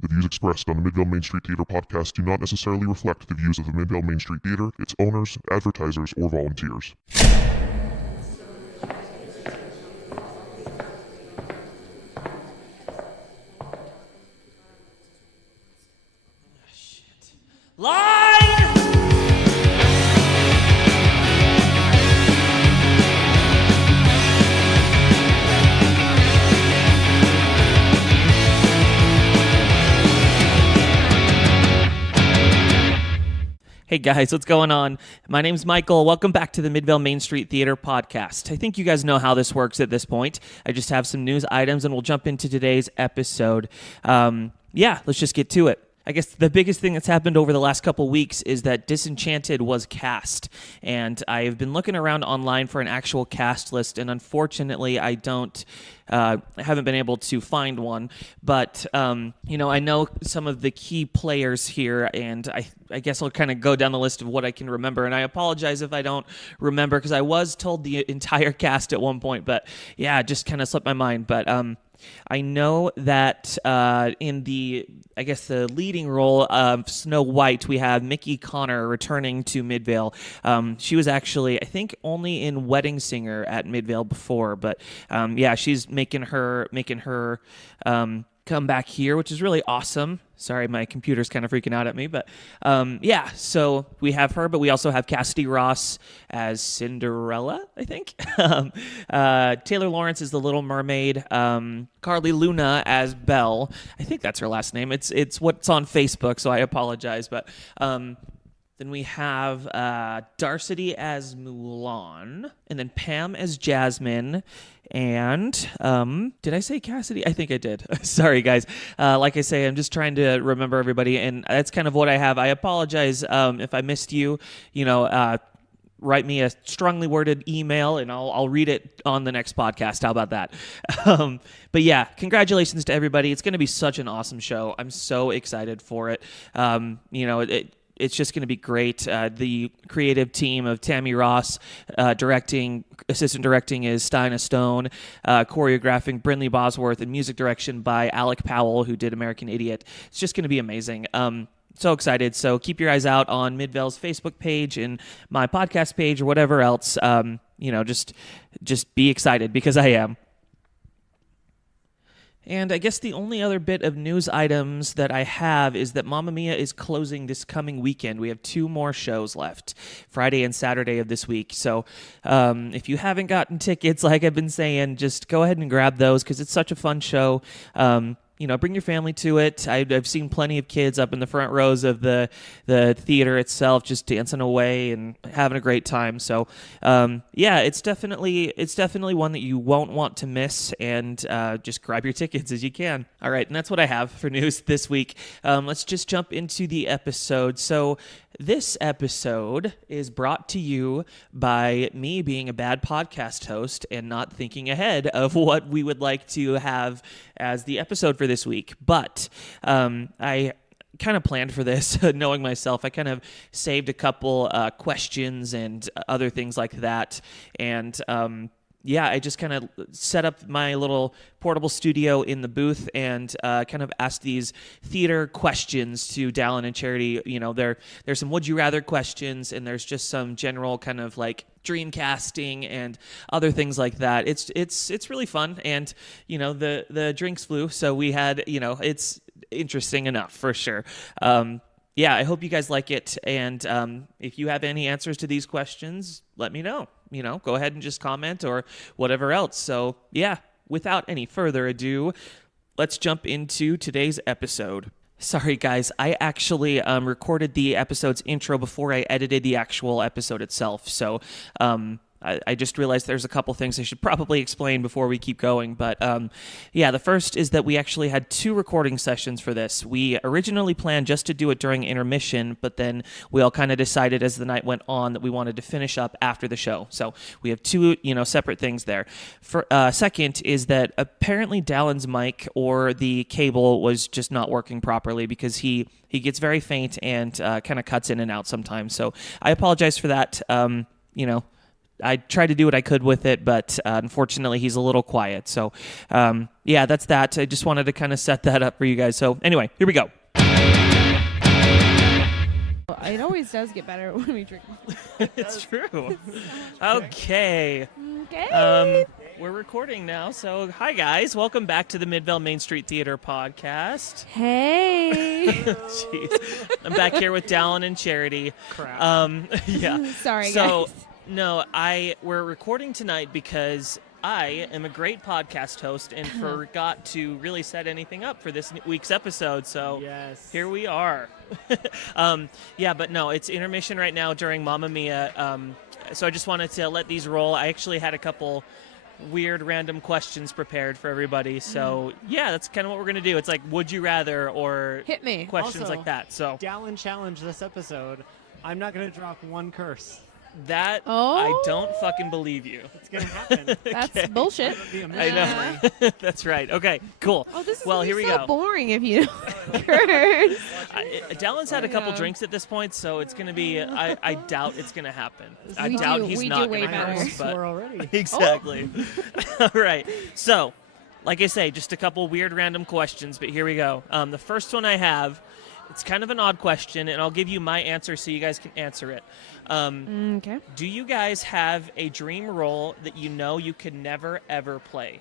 The views expressed on the Midvale Main Street Theater podcast do not necessarily reflect the views of the Midvale Main Street Theater, its owners, advertisers, or volunteers. Line! Hey guys, what's going on? My name's Michael. Welcome back to the Midvale Main Street Theater podcast. I think you guys know how this works at this point. I just have some news items and we'll jump into today's episode. Let's just get to it. I guess the biggest thing that's happened over the last couple weeks is that Disenchanted was cast, and I've been looking around online for an actual cast list, and unfortunately I haven't been able to find one, but I know some of the key players here, and I guess I'll kind of go down the list of what I can remember, and I apologize if I don't remember, because I was told the entire cast at one point, but yeah, it just kind of slipped my mind, but I know that in the leading role of Snow White, we have Mickey Connor returning to Midvale. She was actually, I think, only in Wedding Singer at Midvale before, but she's making her come back here, which is really awesome. Sorry, my computer's kind of freaking out at me, but so we have her, but we also have Cassidy Ross as Cinderella, I think. Taylor Lawrence is the Little Mermaid. Carly Luna as Belle. I think that's her last name. It's what's on Facebook, so I apologize, but then we have Darcy as Mulan, and then Pam as Jasmine, and did I say Cassidy? I think I did. Sorry, guys. Like I say, I'm just trying to remember everybody, and that's kind of what I have. I apologize if I missed you. Write me a strongly worded email, and I'll read it on the next podcast. How about that? But yeah, congratulations to everybody. It's going to be such an awesome show. I'm so excited for it. It's just going to be great. The creative team of Tammy Ross, assistant directing is Stina Stone, choreographing Brinley Bosworth, and music direction by Alec Powell, who did American Idiot. It's just going to be amazing. So excited. So keep your eyes out on Midvale's Facebook page and my podcast page or whatever else. Just be excited, because I am. And I guess the only other bit of news items that I have is that Mamma Mia is closing this coming weekend. We have 2 more shows left, Friday and Saturday of this week. So if you haven't gotten tickets, like I've been saying, just go ahead and grab those, because it's such a fun show. Bring your family to it. I've seen plenty of kids up in the front rows of the theater itself, just dancing away and having a great time. So, it's definitely one that you won't want to miss, and just grab your tickets as you can. All right, and that's what I have for news this week. Let's just jump into the episode. So, this episode is brought to you by me being a bad podcast host and not thinking ahead of what we would like to have as the episode for this week. But I kind of planned for this, knowing myself. I kind of saved a couple questions and other things like that. And I just kind of set up my little portable studio in the booth and kind of asked these theater questions to Dallon and Charity. There's some would you rather questions, and there's just some general kind of like dream casting and other things like that. It's really fun, and the drinks flew, so we had it's interesting enough for sure. I hope you guys like it, and if you have any answers to these questions, let me know. Go ahead and just comment or whatever else. So, without any further ado, let's jump into today's episode. Sorry, guys. I actually recorded the episode's intro before I edited the actual episode itself. So, I just realized there's a couple things I should probably explain before we keep going. But the first is that we actually had 2 recording sessions for this. We originally planned just to do it during intermission, but then we all kind of decided as the night went on that we wanted to finish up after the show. So we have 2, separate things there. Second is that apparently Dallon's mic or the cable was just not working properly, because he gets very faint and kind of cuts in and out sometimes. So I apologize for that. I tried to do what I could with it, but unfortunately he's a little quiet. So yeah, that's that. I just wanted to kind of set that up for you guys. So anyway, here we go. It always does get better when we drink. It's true. Okay. Okay. We're recording now, so hi guys, welcome back to the Midvale Main Street Theater podcast. Hey. Jeez. I'm back here with Dallon and Charity. Crap. Yeah. Sorry, So guys. no, we're recording tonight because I am a great podcast host and forgot to really set anything up for this week's episode. So Yes. here we are. Yeah, but no, it's intermission right now during Mamma Mia. So I just wanted to let these roll. I actually had a couple weird random questions prepared for everybody. So yeah, that's kind of what we're going to do. It's like, would you rather or Hit me. questions Also, like that. So Dallon challenge this episode. I'm not going to drop one curse. that, Oh. I don't fucking believe you. It's going to happen. That's bullshit. That would be a I mystery. know. That's right. Okay, cool. Oh, this is Well, gonna here be we so go. boring if you don't curse. Dallon's had a couple Yeah. drinks at this point, so it's going to be, I doubt it's going to happen. I We doubt do- he's we not do way going to better. curse. But Swore already. exactly. All right. So, like I say, just a couple weird random questions, but here we go. The first one I have, it's kind of an odd question, and I'll give you my answer so you guys can answer it. Okay. Do you guys have a dream role that you know you could never, ever play?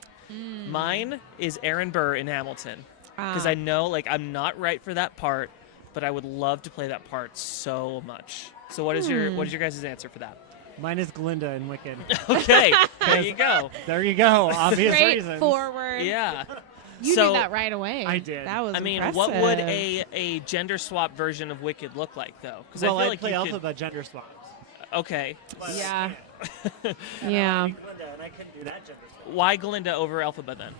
Mine is Aaron Burr in Hamilton, because I know, like, I'm not right for that part, but I would love to play that part so much. So what is your guys' answer for that? Mine is Glinda in Wicked. Okay, there you go. There you go. Obvious reasons. Straightforward. Yeah. You So- did that right away. I did. That was I mean, impressive. what would a gender swap version of Wicked look like, though? Because Well, I feel I'd like play you Alphabet gender swaps. could. Okay, Yeah. And Yeah. I'd be Glinda, and I couldn't do that gender swap. why Glinda over Alphabet then?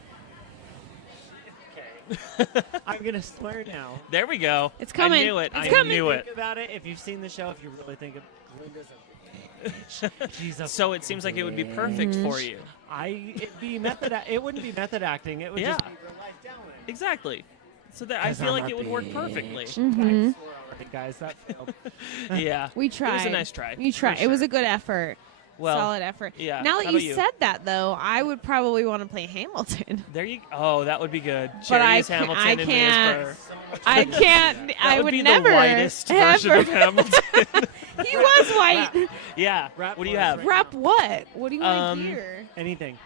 Okay. I'm going to swear now. There we go. It's coming. I knew it. It's I coming. knew it. Think about it. If you've seen the show, if you really think of Glinda's a bitch. She's a So it seems like it would be perfect for you. it'd be it wouldn't be method acting. It would Yeah. just be real life Dallon. Exactly. So that I 'Cause feel I'm like a it would work perfectly. I swore already, guys. That failed. Yeah. We tried. It was a nice try. We tried. for It was sure. a good effort. Well, Solid effort. yeah. Now How that about you you? said that, though, I would probably want to play Hamilton. There you. Oh, that would be good. But Charity I is can't- Hamilton I and Mia is can't- Burr. I can't. That I would be never. the whitest version ever. of Hamilton. He was white. Yeah. Rap What do you for us have? right Rap what? What do you want to Um, hear? Anything.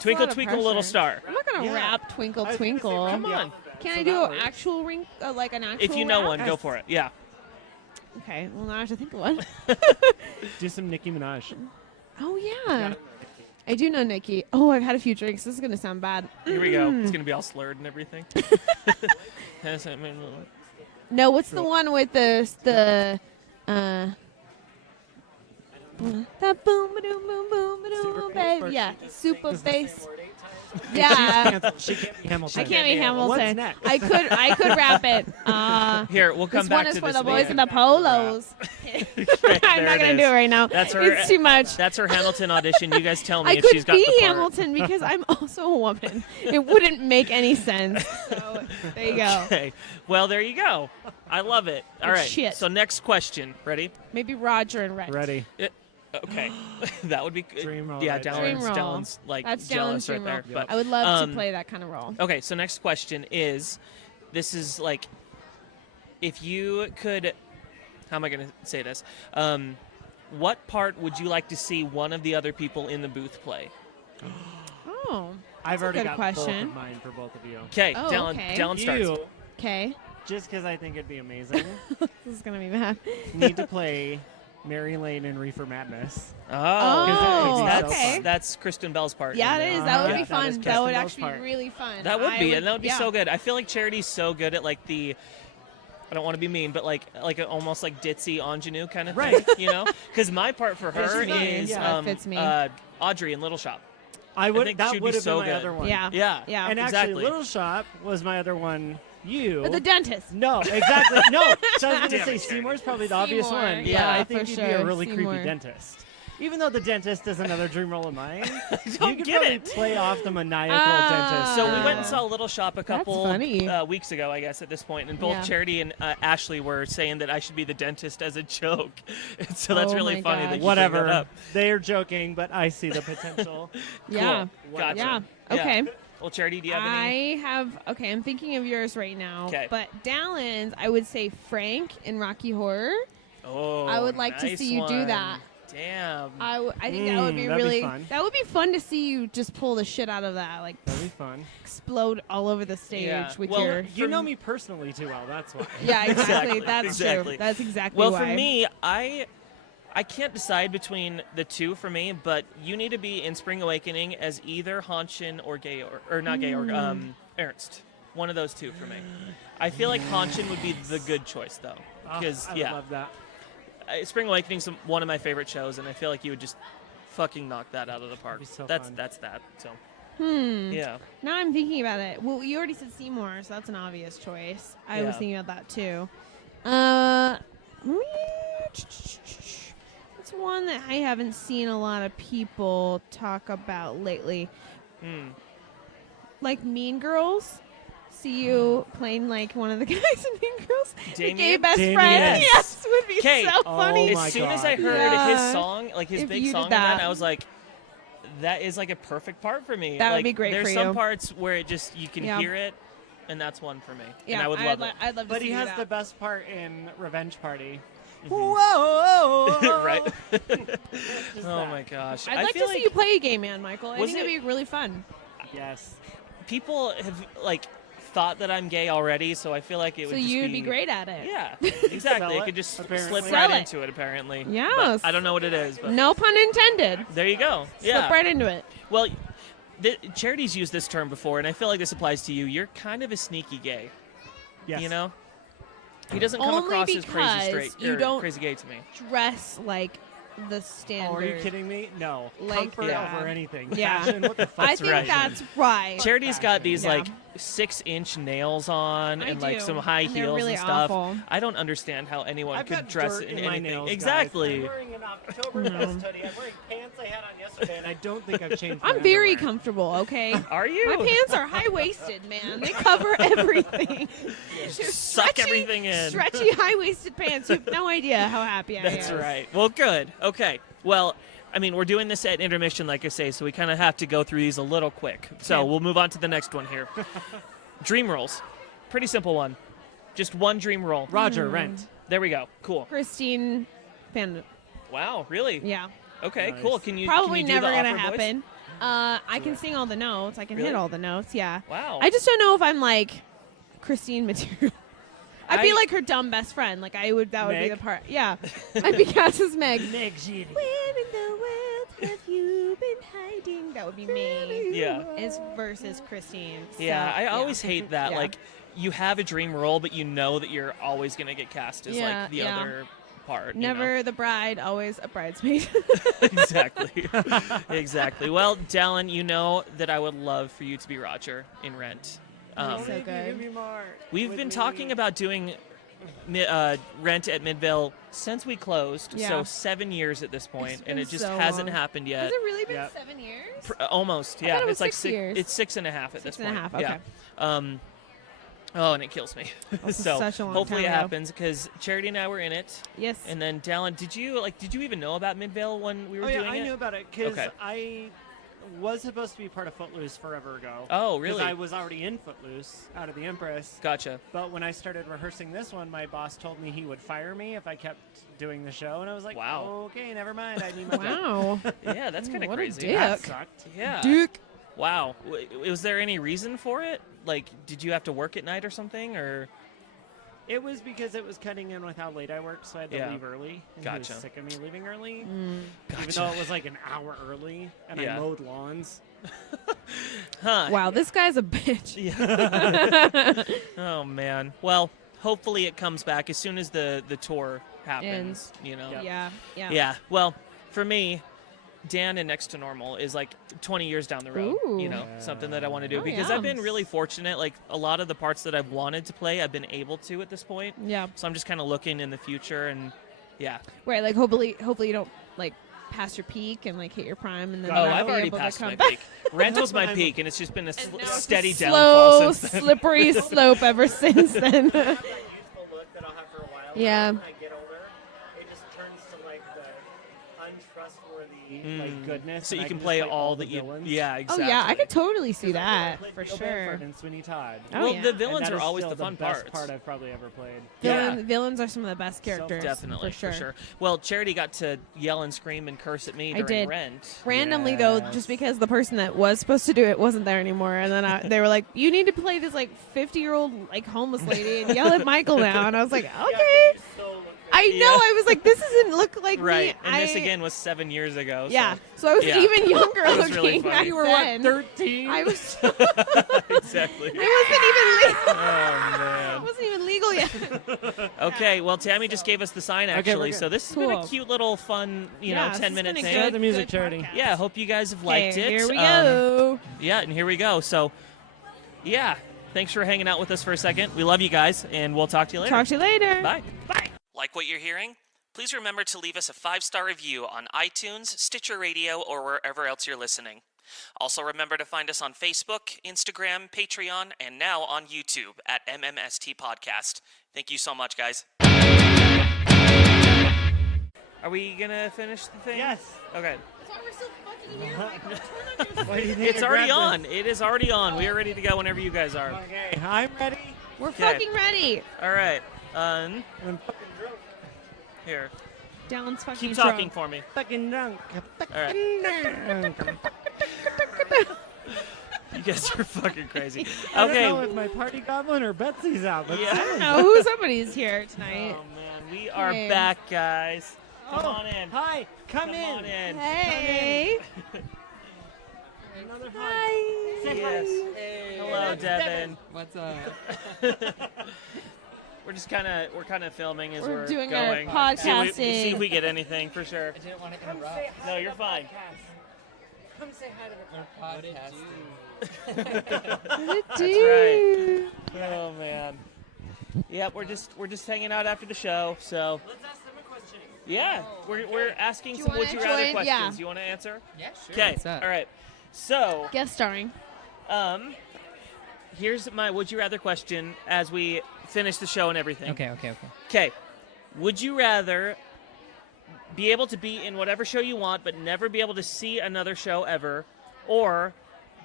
Twinkle, lot of twinkle, little pressure. star. I'm not gonna Yeah. rap Twinkle I was gonna say Twinkle. rap Come the on. alphabet, Can so I do that an works. actual ring, like an actual? If you know rap? one, go for it. Yeah. Okay. Well, now I have to think of one. Do some Nicki Minaj. Oh yeah. I do know Nikki. Oh, I've had a few drinks. This is gonna sound bad. Here we go. It's gonna be all slurred and everything. No, what's the one with the that boom boom boom boom Super boom bass babe. part. Yeah, super Does the bass. same word 8 times? Yeah. She can't be Hamilton. I can't be Hamilton. What's next? I could rap it. Here, we'll come This back one is to for this the boys later. in the polos. I'm There not it gonna is. do it right now. That's her- It's too much. That's her Hamilton audition. You guys tell me I if could she's got be the part. Hamilton because I'm also a woman. It wouldn't make any sense. So there you go. Okay. Well, there you go. I love it. All Good right. shit. So next question. Ready? Maybe Roger and Rex. Ready. Okay. That would be Dream roll Yeah, right there. Dream roll. Dallon's like That's jealous Dallon's right dream there. roll. But I would love to um, play that kind of role. okay, so next question is, this is like, if you could, how am I going to say this? What part would you like to see one of the other people in the booth play? Oh. I've a already good got question. both of mine for both of you. Okay, Oh, Dallon, okay. Dallon starts. You, Okay. just because I think it'd be amazing, This is gonna be bad. need to play Mary Lane in Reefer Madness. Oh, that's- okay. That's Kristen Bell's part. Yeah, in it there. is. That would Yeah, be that fun. is That Kristen would Bell's actually part. be really fun. That would be, and that would be yeah. so good. I feel like Charity's so good at like the, I don't want to be mean, but like almost like ditzy ingenue kind of thing, Right. you know? Because my part for her she's not- is yeah. That fits me. Audrey in Little Shop. I would. think That she'd be would have so been my good. other one. Yeah. Yeah. Yeah. And exactly. actually, Little Shop was my other one. You. But the dentist. No, exactly. No. So I was going to Damn say it, Seymour's probably the obvious Seymour, one. yeah, but I think for you'd be sure, a really Seymour. creepy dentist. Even though the dentist is another dream role of mine, don't you can get probably it. play off the maniacal dentist. So we went and saw Little Shop a couple funny. weeks ago, I guess, at this point, and both Yeah. Charity and Ashley were saying that I should be the dentist as a joke. And so that's Oh really my funny gosh. that you bring Whatever. that up. They're joking, but I see the potential. Yeah. Cool. Gotcha. Yeah. Okay. Well, Charity, do you have any? Okay, I'm thinking of yours right now. 'Kay. But Dallon's, I would say Frank in Rocky Horror. Oh, I would like to nice see you do one. that. Damn. I think that would be that'd be really fun. that would be fun to see you just pull the shit out of that, like That'd be fun. explode all over the stage Yeah. with Well, your You know me personally too well, that's why. Yeah, exactly. Exactly, That's exactly. true. That's exactly Well, why. for me, I can't decide between the two for me, but you need to be in Spring Awakening as either Hanshin or Georg, or not Georg, Ernst. One of those two for me. I feel like Hanshin would be the good choice, though. Because, I would love that. Spring Awakening's one of my favorite shows, and I feel like you would just fucking knock that out of the park. That'd be so that's fun. that's that. So Hmm. yeah. Now I'm thinking about it. Well, you already said Seymour, so that's an obvious choice. I was Yeah. thinking about that too. It's one that I haven't seen a lot of people talk about lately. Like Mean Girls. See you playing like one of the guys in Mean Girls. The gay Damien? best Damien. friend. Yes. Yes, would be 'Kay. so Oh funny. my As soon as God. I heard Yeah. his song, like his If big you song, did in that, that. I was like, that is like a perfect part for me. That would Like, be great There's for some you. parts where it just you can Yeah. hear it, and that's one for me. Yeah, and I would love it. I'd love to But see he has that. the best part in Revenge Party. Right? Just Oh that. my gosh. I'd I like feel to see you play a gay man, Michael. I think Was it'd it- be really fun. Yes. people have like thought that I'm gay already, so I feel like it So would just you'd be great at it. Yeah, exactly. Sell It it, could just apparently. slip Sell right it. into it, apparently. Yes. But I don't know what it is, but No pun intended. there you go. Yeah. Slip right into it. Well, Charity's used this term before, and I feel like this applies to you. You're kind of a sneaky gay. Yes. You know? He doesn't come Only across as crazy because straight you or don't- crazy gay to me. Dress like the standard. Oh, are you kidding me? No. Like, Comfort yeah. over anything. Yeah. Fashion, what the fuck? I think right. that's right. Charity's got these Yeah. like 6-inch nails on I and like do, some high and they're heels really and stuff. awful. I don't understand how anyone I've could got dress dirt in in my anything. nails, guys. Exactly. I'm wearing an Oktoberfest hoodie. I'm wearing pants I had on yesterday, and I don't think I've changed. I'm my very underwear. comfortable, okay? Are you? My pants are high waisted, man. They cover everything. Suck everything in. Stretchy, high waisted pants. You have no idea how happy I am. That's right. Well, good. Okay. Well, I mean, we're doing this at intermission, like I say, so we kind of have to go through these a little quick. So Okay. we'll move on to the next one here. Dream rolls. Pretty simple one. Just one dream roll. Roger, rent. There we go. Cool. Christine Fan. Wow. Really? Yeah. Okay. Nice. Cool. Can you Probably can you never do the gonna opera voice? happen. I can sing all the notes. I can Really? hit all the notes. Yeah. Wow. I just don't know if I'm like Christine material. I'd be I- like her dumb best friend. Like I would. That would be Meg? the part. Yeah. I'd be Cass's Meg. Meg Gidi. Where in the world have you been hiding? That would be me. Yeah. It's versus Christine. Yeah. So, I always hate that. Yeah. Like, you have a dream role, but you know that you're always gonna get cast as Yeah, like the yeah. other part. you know? Never the bride, always a bridesmaid. Exactly. Exactly. Well, Dallon, you know that I would love for you to be Roger in Rent. So good. We've been talking about doing Rent at Midvale since we closed, Yeah. so 7 years at this point, It's and it been just so hasn't long. happened yet. Has it really been Yep. 7 years? Almost, I yeah. thought it was It's like 6 years. It's 6.5 at this 6.5, point. okay. Yeah. Oh, and it kills me. This is So such a long hopefully it time ago. happens because Charity and I were in it, Yes. and then Dallon, did you even know about Midvale when we were Oh yeah, doing I it? knew about it because Okay. I was supposed to be part of Footloose forever ago. Oh, 'Cause really? I was already in Footloose out of the Empress. Gotcha. But when I started rehearsing this one, my boss told me he would fire me if I kept doing the show, and I was like, Wow. okay, never mind. I need my job. Wow. Yeah, that's kind of What a crazy. dick. That sucked. Yeah. Duke. Wow. Was there any reason for it? Like, did you have to work at night or something, or? It was because it was cutting in with how late I worked, so I had to Yeah. leave early. And he Gotcha. was sick of me leaving early, Mm. even though it was like an hour early, and Yeah. I mowed lawns. Huh. Wow, this guy's a bitch. Yeah. Oh man. Well, hopefully it comes back as soon as the tour happens. You know. Yep. Yeah. Yeah. Yeah. Well, for me, Dan and Next to Normal is like 20 years down the road. You Ooh. know, something that I want to do Oh, because yeah. I've been really fortunate. Like a lot of the parts that I've wanted to play, I've been able to at this point. Yeah. So I'm just kind of looking in the future, and yeah. Right. Like hopefully you don't like pass your peak and like hit your prime, and then Oh, not I've be already able passed to my come back. peak. Rental's my peak, and it's just been a And now it's steady a downfall slow, since then. slippery slope ever since then. That youthful look that I'll have for a while. Yeah. When I get older, it just turns to like the untrustworthy like goodness. So and you I can just play play all the the villains. yeah, Oh exactly. yeah, I could totally see that Like for Bill sure. Bamford and Sweeney Todd. Oh, Well, yeah. the And villains And are that is always still the fun best parts. part I've probably ever played. Yeah. Villains are some of the best characters. Definitely, for sure. Well, Charity got to yell and scream and curse at me I during did. Rent. Randomly though, Yes. just because the person that was supposed to do it wasn't there anymore, and then they were like, "You need to play this like 50-year-old like homeless lady and yell at Michael now," and I was like, "Okay." I know. Yeah. I was like, "This doesn't look like Right, me." and this again was 7 years ago. Yeah. So. So I was Yeah. even younger It was really looking. funny. You were what, 13? I was. Exactly. I Oh wasn't even legal yet. man. Okay, well, Tammy just gave us the sign actually, we're good. so this has been a Cool. cute little fun, Yeah, this 10-minute has been a thing. Show the music, good Charity. podcast. Yeah, hope you guys have liked Okay, it. here we go. Yeah, and here we go. So, yeah, thanks for hanging out with us for a second. We love you guys, and we'll talk to you later. Talk to you later. Bye. Bye. Like what you're hearing? Please remember to leave us a 5-star review on iTunes, Stitcher Radio, or wherever else you're listening. Also remember to find us on Facebook, Instagram, Patreon, and now on YouTube at MMST Podcast. Thank you so much, guys. Are we gonna finish the thing? Yes. Okay. That's why we're still fucking here, Michael. Why do you think It's I already grabbed on. It is already on. We are ready to go whenever you guys are. this? Okay, I'm ready. We're Okay. fucking ready. All right. I'm fucking drunk. Here. Dallon's fucking Keep drunk. talking for me. Fucking drunk. All right. Drunk. You guys are fucking crazy. I don't know Okay. if my party goblin or Betsy's out. But Yeah. I don't know who somebody's here tonight. Oh man, we are Hey. back, guys. Come Oh, on in. Hi, come in. on in. Hey. Another hug. Hi. Say Yes. hi. Hey. Hello, Devin. What's up? We're kind of filming as We're we're doing our going. podcasting. See if we get anything for sure. I didn't want to Come interrupt. say hi No, to you're the fine. podcast. Come say hi to the We're podcast. podcasting. What it That's do? Oh man. Yep, we're just hanging out after the show. So Let's ask them a question. yeah, we're asking Do you some would wanna you rather join? questions. Yeah. You want to answer? Yeah, sure. Okay. What's up? All right. So Guest starring. here's my would you rather question as we finish the show and everything. Okay. Okay. Would you rather be able to be in whatever show you want but never be able to see another show ever, or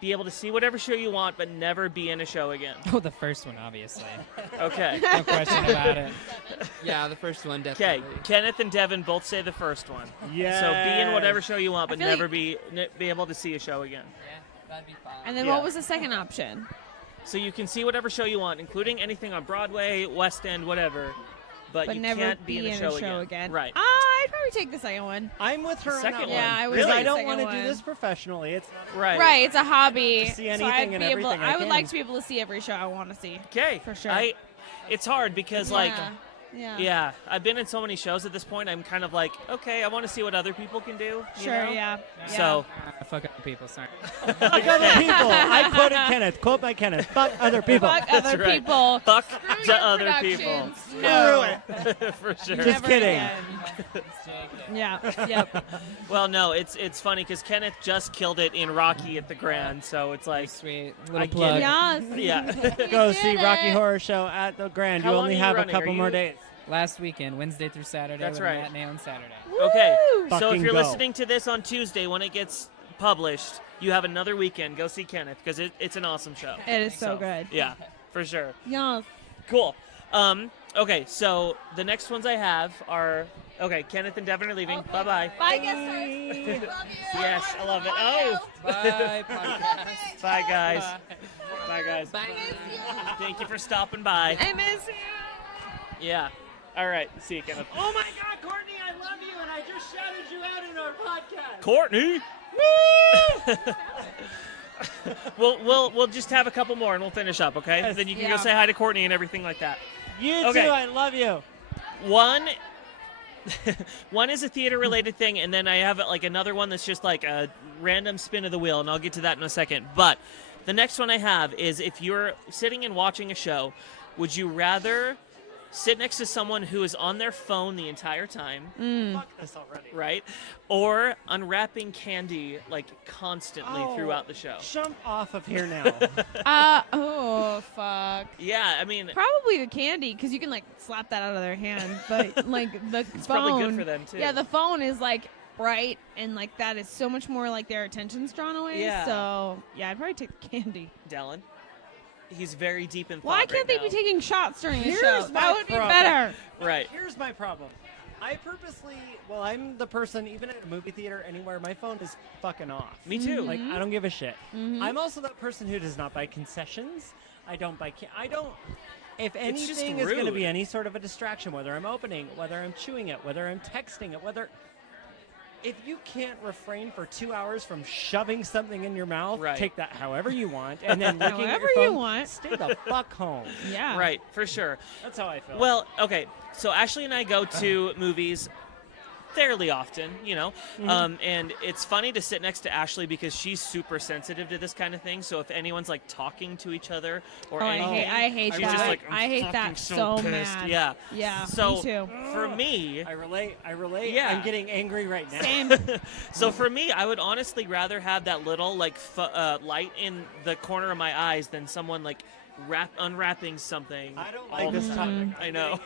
be able to see whatever show you want but never be in a show again? Oh, the first one, obviously. Okay. No question about it. Yeah, the first one Okay. definitely. Kenneth and Devin both say the first one. Yeah. So be in whatever show you want but feel never be able to see a show again. Yeah, that'd be fine. And then Yeah. what was the second option? So you can see whatever show you want, including anything on Broadway, West End, whatever, but you never can't be in a show again. Right. I'd probably take the second one. I'm with her on Second that one. Yeah, I would Because say I the don't second want to one. do this professionally. It's Right. Right, it's a hobby. To see so anything I'd and be able. everything I I would can. like to be able to see every show I want to see. Okay. For sure. It's hard because Yeah. yeah, I've been in so many shows at this point. I'm kind of like, okay, I want to see what other people can do. you Sure. know? Yeah. So Fuck other people, sorry. Fuck other people. I quoted Kenneth. Quote by Kenneth. Fuck other people. Fuck other right. people. fuck Screw to your other people. productions. No. For sure. Just Never kidding. again. Yeah. Yep. Well, no, it's funny because Kenneth just killed it in Rocky at the Grand, so it's like, Sweet. I Little get plug. it. Yes. yeah. Go You see did Rocky it. Horror Show at the Grand. How You long only are you have running? a couple Are more you- days. Last weekend, Wednesday through Saturday. That's with right. a matinee on Saturday. Okay. Woo! So if Fucking you're go. listening to this on Tuesday when it gets published, you have another weekend. Go see Kenneth because it's an awesome show. It is so good. Yeah, for sure. Yes. Cool. Okay, so the next ones I have are okay. Kenneth and Devin are leaving. Bye bye. Bye, guest stars. Love you. Yes, I love it. Oh, Bye, podcast. bye guys. Bye guys. I miss you. Thank you for stopping by. I miss you. Yeah. All right. See you, Kenneth. Oh my God, Courtney, I love you, and I just shouted you out in our podcast. Courtney. we'll just have a couple more and we'll finish up, okay? Yes. Then you can Yeah. go say hi to Courtney and everything like that. You Okay. too, I love you. One is a theater related thing, and then I have like another one that's just like a random spin of the wheel, and I'll get to that in a second. But the next one I have is if you're sitting and watching a show, would you rather sit next to someone who is on their phone the entire time, Fuck this already. right? Or unwrapping candy like constantly throughout the show. Jump off of here now. Oh fuck. Yeah, I mean, Probably the candy, because you can like slap that out of their hand, but like the it's phone. probably good for them too. Yeah, the phone is like bright, and like that is so much more like their attention's drawn away. Yeah. So yeah, I'd probably take the candy. Dallon, he's very deep in thought Why can't right they be now. taking shots during the Here's show? my That would be problem. better. Right. Here's my problem. I purposely, I'm the person, even at a movie theater, anywhere, my phone is fucking off. Me too. Like, I don't give a shit. Mm-hmm. I'm also that person who does not buy concessions. I don't buy, if It's just anything is going to rude. be any sort of a distraction, whether I'm opening, whether I'm chewing it, whether I'm texting it, if you can't refrain for 2 hours from shoving something in your mouth, Right. take that however you want, and then looking at However your you phone, want. stay the fuck home. Yeah. Right, for sure. That's how I feel. Well, okay. So Ashley and I go to movies fairly often, and it's funny to sit next to Ashley because she's super sensitive to this kind of thing. So if anyone's like talking to each other or Oh, anything, I hate she's that. just like, I hate "I'm that fucking so pissed." mad. Yeah. Yeah. So me too. for me, I relate. Yeah. I'm getting angry right now. Same. so for me, I would honestly rather have that little like light in the corner of my eyes than someone like unwrapping something. I don't all like the this time. topic. I know.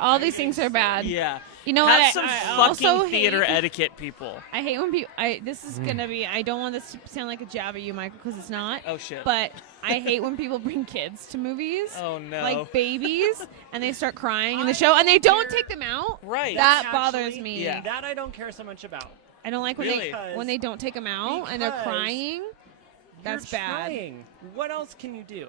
All these things are bad. Yeah. You know Have what? some I also fucking hate- theater etiquette, people. I hate when people. This is gonna be. I don't want this to sound like a jab at you, Michael, because it's not. Oh shit. But I hate when people bring kids to movies, Oh no. like babies, and they start crying in the show, and they don't take them out. Right. That That's bothers actually- me. Yeah. That I don't care so much about. I don't like when Really? they don't take them out and they're Because crying. That's You're bad. trying. What else can you do?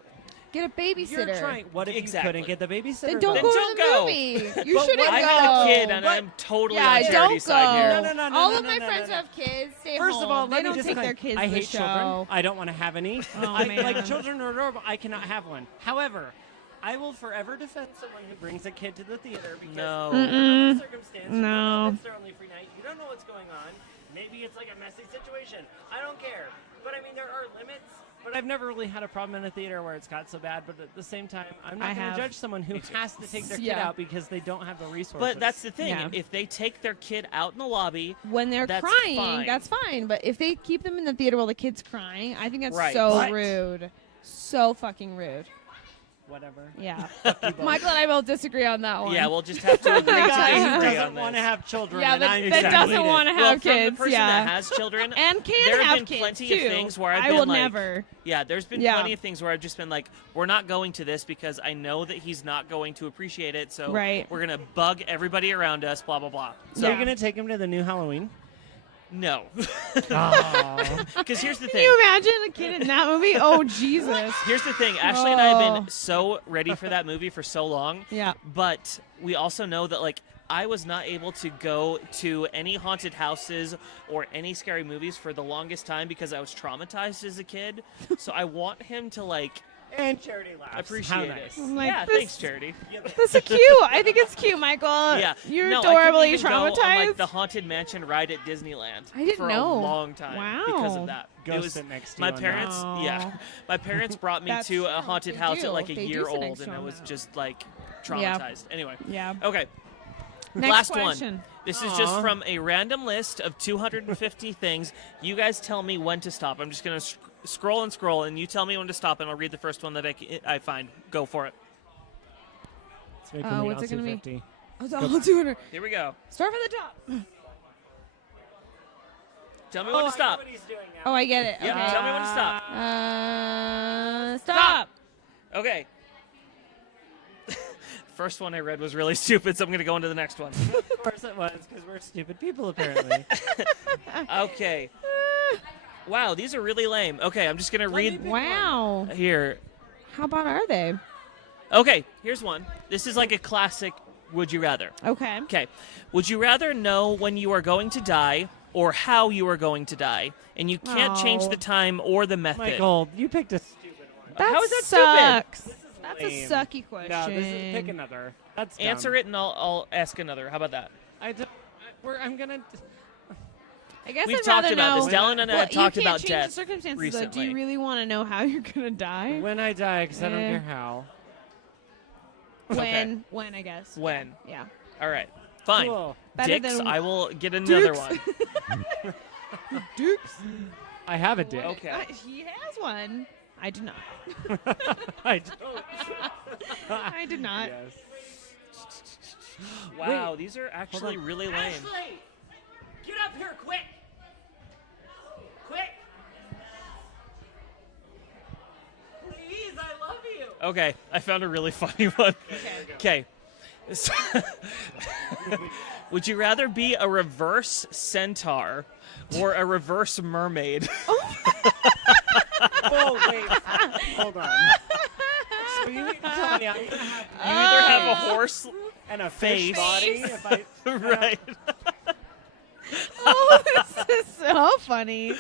Get a babysitter. You're trying. What if Exactly. you couldn't get the babysitter? Then don't Then go don't to the go. movie. You But shouldn't what- go. I have a kid and But- I'm totally Yeah, on don't Charity's side go. here. No, All of no, my no, friends no. who have kids stay First home. of all, they let me don't just take their explain. kids I to the hate show. children. I don't want to have any. Oh, Like man. children are adorable. I cannot have one. However, I will forever defend someone who brings a kid to the theater because No. you don't know the circumstance. You don't No. know if it's their only free night. You don't know what's going on. Maybe it's like a messy situation. I don't care. But I mean, there are limits. But I've never really had a problem in a theater where it's got so bad. But at the same time, I'm I not going have. to judge someone who has to take their kid Yeah. out because they don't have the resources. But that's the thing. Yeah. If they take their kid out in the lobby, When they're That's crying, fine. that's fine. But if they keep them in the theater while the kid's crying, I think that's Right. so But- rude. So fucking rude. whatever. Yeah. you both. Michael and I both disagree on that one. yeah, we'll just have to agree The to guy who disagree doesn't on want to this. have children. Yeah, and that, I'm that exactly doesn't want to Well, have from kids. the person yeah. that has children, and can there have have been kids plenty too. of things where I've I been will like, never. Yeah, there's been Yeah. plenty of things where I've just been like, we're not going to this because I know that he's not going to appreciate it. So Right. we're gonna bug everybody around us. Blah blah blah. So So you're gonna take him to the new Halloween? no, Oh. because here's the Can thing. you imagine a kid in that movie? Oh Jesus. Here's the thing. Ashley and I have Oh. been so ready for that movie for so long. Yeah. But we also know that like I was not able to go to any haunted houses or any scary movies for the longest time because I was traumatized as a kid. So I want him to like And Charity laughs. appreciate How it. nice. I'm like, yeah, this- thanks, Charity. That's so cute. I think it's cute, Michael. Yeah, You're no, adorably I couldn't even go on, traumatized. like the Haunted Mansion ride at Disneyland I didn't for know. a long time because Wow. of that. Go it was sit next to my you on parents. that. Yeah, my parents brought me That's to a true. haunted They house do. at like a They do year sit next old, to and I them was now. just like Yeah. traumatized. Anyway, Yeah. okay. Next Last question. one. This is just Aw. from a random list of 250 things. You guys tell me when to stop. I'm just going to scroll and scroll, and you tell me when to stop, and I'll read the first one that I find. Go for it. Let's make him What's it gonna be? 250. I'll do it. Here we go. Start from the top. Tell me when to stop. Oh, I get it. Yeah, Okay. tell me when to stop. Stop. Okay. First one I read was really stupid, so I'm going to go into the next one. Of course it was, because we're stupid people, apparently. Okay. Wow, these are really lame. Okay, I'm just going to read Wow. here. How bad are they? Okay, here's one. This is like a classic would you rather. Okay. Okay. Would you rather know when you are going to die or how you are going to die? And you can't change Oh. the time or the method. Michael, you picked a stupid one. That How is that stupid? sucks. This is That's lame. a sucky question. No, this is pick another. That's dumb. Answer it and I'll ask another. How about that? I'm gonna. I guess We've I'd talked rather about know. this. Dallon and I Well, have talked you can't about change death the circumstances, though. recently. Do you really want to know how you're gonna die? When I die, because I don't Eh. care how. When I guess. When. Yeah. All right. Fine. Cool. Better Dicks, than I will get another Dukes. one. Dukes. I have a dick. Okay. He has one. I do not. I don't. I did not. Yes. Wow, these are actually really lame. Ashley, get up here quick! Quick! Please, I love you. Okay, I found a really funny one. Okay. So- Would you rather be a reverse centaur or a reverse mermaid? Oh wait, hold on. So you tell me I'm gonna have You either have a horse and a face. fish body if I right. Oh, this is so funny.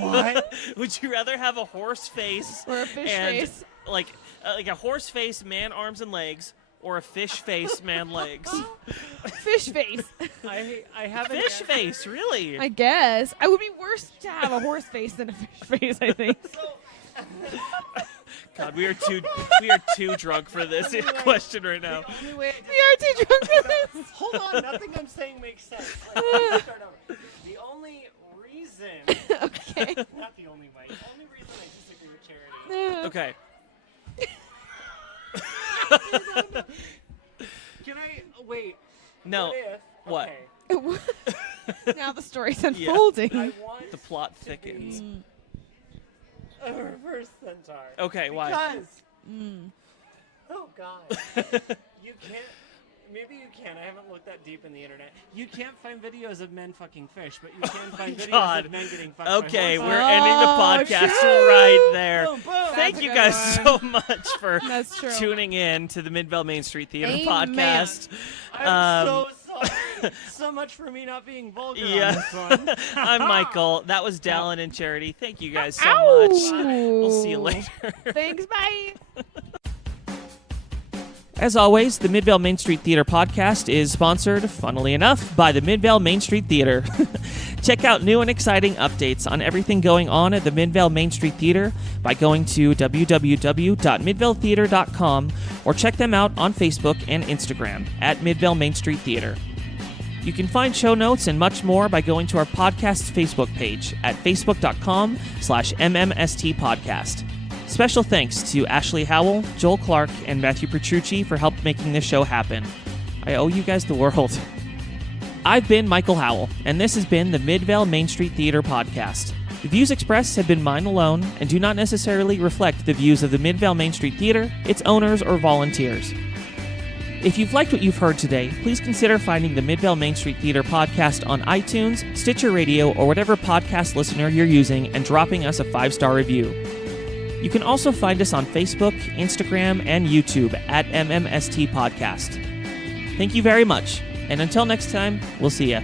what? Would you rather have a horse face Or a fish and face. like a horse face, man arms and legs, or a fish face, man legs? Fish face. I haven't. Fish face, really? I guess. I would be worse to have a horse face than a fish face, I think. God, we are too drunk for this question right now. Only way We are too drunk for this. Hold on, nothing I'm saying makes sense. Let's start over. The only reason, Okay. not the only way, the only reason I disagree with Charity. Okay. Can I wait? No. What if? What? Okay, Now the story's unfolding. I want The plot thickens. a reverse centaur. Okay, why? Because. Oh God. You can't. Maybe you can. I haven't looked that deep in the internet. You can't find videos of men fucking fish, but you can find videos God. of men getting fucked. Okay, by we're horses. ending the podcast shoot. right there. Boom, boom. Thank That's you a guys good so much for That's true. tuning in to the Midvale Main Street Theater Amen. podcast. I'm so sorry. So much for me not being vulgar on Yeah. this one. I'm Michael. That was Dallon and Charity. Thank you guys so Ow. much. We'll see you later. Thanks, bye. As always, the Midvale Main Street Theater podcast is sponsored, funnily enough, by the Midvale Main Street Theater. Check out new and exciting updates on everything going on at the Midvale Main Street Theater by going to www.midvaletheater.com or check them out on Facebook and Instagram at Midvale Main Street Theater. You can find show notes and much more by going to our podcast's Facebook page at facebook.com/MMSTpodcast. Special thanks to Ashley Howell, Joel Clark, and Matthew Petrucci for help making this show happen. I owe you guys the world. I've been Michael Howell, and this has been the Midvale Main Street Theater podcast. The views expressed have been mine alone and do not necessarily reflect the views of the Midvale Main Street Theater, its owners, or volunteers. If you've liked what you've heard today, please consider finding the Midvale Main Street Theater podcast on iTunes, Stitcher Radio, or whatever podcast listener you're using and dropping us a 5-star review. You can also find us on Facebook, Instagram, and YouTube at MMST Podcast. Thank you very much, and until next time, we'll see ya.